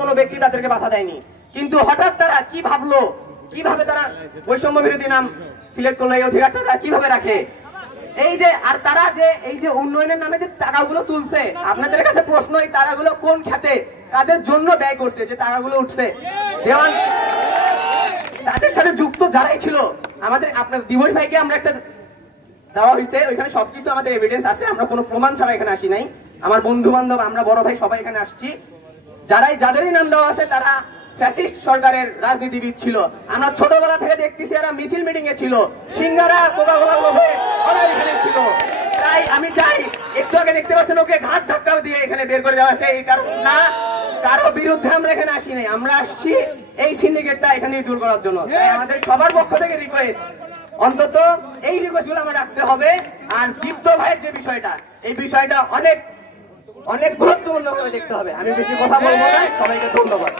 কোনো ব্যক্তি তাদেরকে বাধা দেয়নি, কিন্তু হঠাৎ তারা কি ভাবলো, কিভাবে তারা বৈষম্য বিরোধী নাম সিলেক্ট করলো, এই অধিকারটা তারা কিভাবে রাখে? এই যে আর তারা যে এই যে উন্নয়নের নামে যে টাকাগুলো তুলছে, আপনাদের কাছে প্রশ্ন, এই টাকাগুলো কোন খাতে কাদের জন্য ব্যয় করছে যে টাকাগুলো উঠছে? দেওয়ান তাদের সাথে যুক্ত যারাই ছিল, আমাদের আপনার দিবস ভাইকে আমরা একটা দেওয়া হয়েছে, ওইখানে সবকিছু আমাদের এভিডেন্স আছে, আমরা কোনো প্রমাণ ছাড়া এখানে আসি নাই। আমার বন্ধু বান্ধব, আমরা বড় ভাই সবাই এখানে আসছি। যাদেরই নাম দেওয়া আছে তারা ফ্যাসিস্ট সরকারের রাজনীতিবিদ ছিল। আমরা ছোটবেলা থেকে দেখতেছি এরা মিছিল মিটিং এ ছিল, সিঙ্গারা কোকা-কোলা লোভে ওরা এখানে ছিল। তাই আমি চাই, একটু আগে দেখতে পাচ্ছেন ওকে ঘাট ধাক্কাও দিয়ে এখানে বের করে দেওয়া আছে, এই কারণ না কারো বিরুদ্ধে আমরা এখানে আসি নাই, আমরা আসছি এই সিন্ডিকেটটা এখানে দূর করার জন্য। তাই আমাদের সবার পক্ষ থেকে রিকোয়েস্ট, অন্তত এই রিকোয়েস্ট গুলো আমরা রাখতে হবে। আর দীপ্ত ভাইয়ের যে বিষয়টা, এই বিষয়টা অনেক অনেক গুরুত্বপূর্ণ ভাবে দেখতে হবে। আমি বেশি কথা বলবো না, সবাইকে ধন্যবাদ।